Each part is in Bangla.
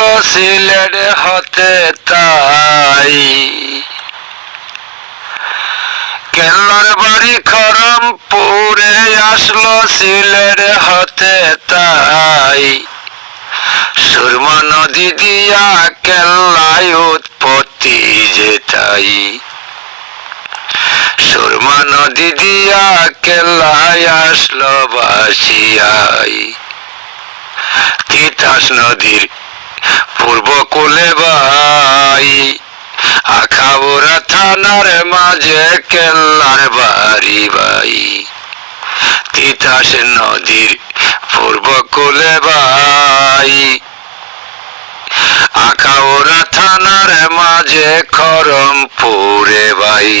আসলো সিলেট হতে তাই, কেল্লার বাড়ি খরমপুরে আসলো সিলেট হতে তাই, সুরমা নদী দিয়া কেল্লায় উৎপত্তি যেটাই, সুরমা নদী দিয়া কেল্লায় আসলো বাসিয়াই, তিতাস নদীর পূর্ব কূলে বাই, আখাউড়া থানার মাঝে কেল্লার বাড়ি বাই, তিতাস নদীর পূর্ব কূলে বাই, আখাউড়া থানার মাঝে খরমপুরে বাই,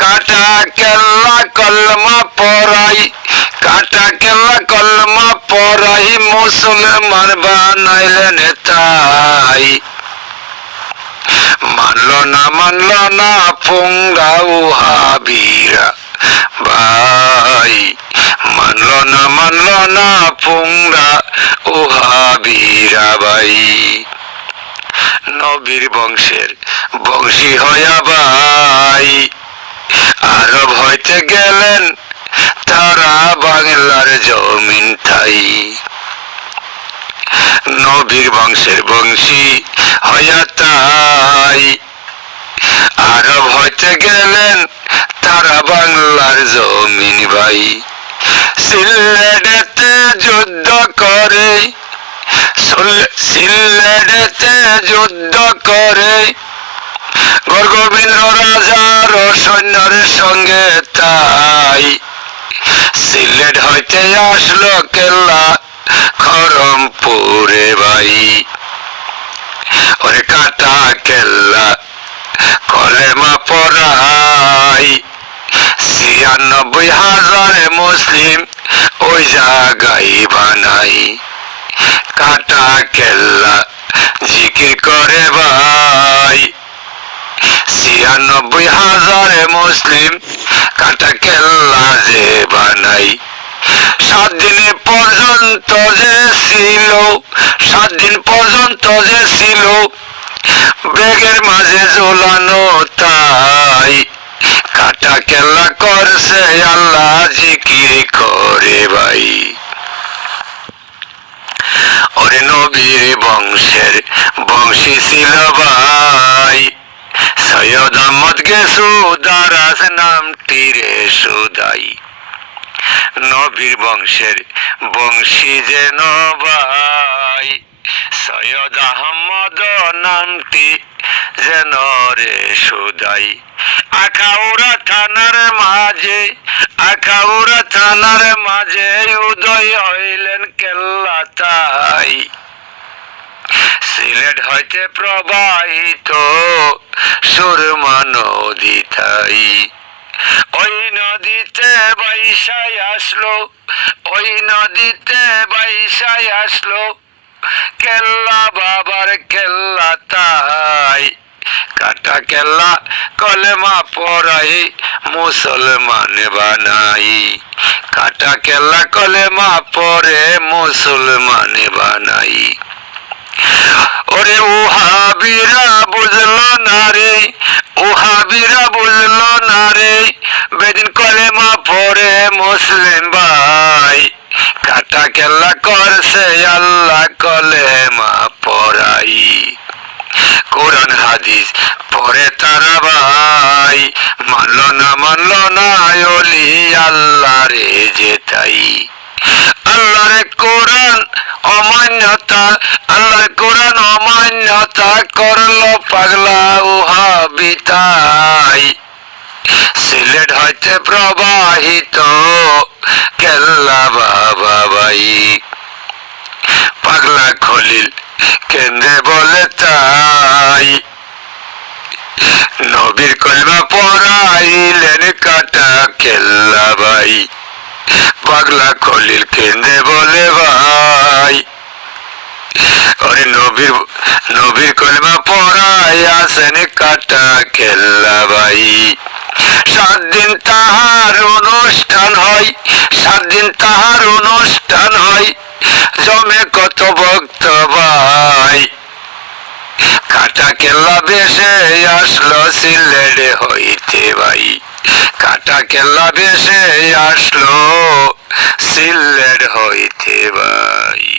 কাটা কেল্লা কলমা পড়াই, কাটা কেল্লা কলমা পড়াই, মুসলমান বানাইলেন তাই, মানল না পুঙ্গা উহাবিরা ভাই, মানল না পুঙ্গা উহাবিরা ভাই, নবীর বংশের বংশী হইয়া ভাই, আরব হইতে গেলেন তারা বাংলার জমিন ঠাই, নবীর বংশের বংশী হইয়া তাই, আরব হইতে গেলেন তারা বাংলার জমিন ভাই, সিলেটেতে যুদ্ধ করে, সিলেটেতে যুদ্ধ করে গর্গবীন্দ্র রাজার সৈন্যের সঙ্গে তাই, সিলেট হইতে আসলো কেল্লা খরমপুরে ভাই, ওরে কাটা কেল্লা কলেমা পড়াই, 96,000 মুসলিম ওই জায়গায় বানাই, কাটা কেল্লা জিকির করে ভাই, 96,000 মুসলিম কাটা কেল্লা যে বানাই, 7 দিন পর্যন্ত যে ছিল, 7 দিন পর্যন্ত যে ছিল বেগের মাঝে ঝোলানো তাই, কাটা কেল্লা করছে আল্লাহ জিকির করে ভাই, ওরে নবীর বংশের বংশী ছিল ভাই, সৈয়দ আহমদ গেছু দারাজ নামটি রে সুদাই, নবীর বংশের বংশী যেন ভাই, সৈয়দ আহমদ নামটি যেন রে সুদাই, আখাউড়া থানার মাঝে, আখাউড়া থানার মাঝে উদয় হইলেন কেল্লা তাই, সিলেট হইতে প্রবাহিত সুরমা নদী তাই, ওই নদীতে বাইসায় আসলো, ওই নদীতে বাইসায় আসলো কেল্লা বাবার কেল্লা তাই, কাটা কেল্লা কলেমা পড়াই মুসলমান বানাই, কাটা কেল্লা কলেমা পড়ে মুসলমান বানাই, ওরে উহাবিরা বুঝলো না রে, উহাবিরা বুঝলো না রে, বেদিন কলেমা পড়ে মুসলিম ভাই, কাটা কেল্লা করছে আল্লাহ কলেমা পড়াই, কোরআন হাদিস পড়ে তারা ভাই, মানল না ওলি আল্লাহ রে যেতাই, আল্লাহর কোরআন অমান্যতা, আল্লাহর কোরআন অমান্যতা করলো পাগলা উহাবিতাই, সিলেট হইতে প্রবাহিত কেল্লা বাবা ভাই, পাগলা খলিল কেন্দ্রে বলে তাই, নবীর কলমা পড়াইলেন কাটা কেল্লা ভাই, পাগলা খলিল কেন্দ্রে বলে ভাই, ওরে নবীর কলমা পড়াই আসেন কাটা কেল্লা ভাই, 7 দিন তাহার অনুষ্ঠান হয়, 7 দিন তাহার অনুষ্ঠান হয়, জমে কত ভক্ত ভাই, কাটা কেল্লা বেশে আসলো সিলেট হইতে ভাই কাটা কেল্লা বেশে আসলো সিলেট হইতে ভাই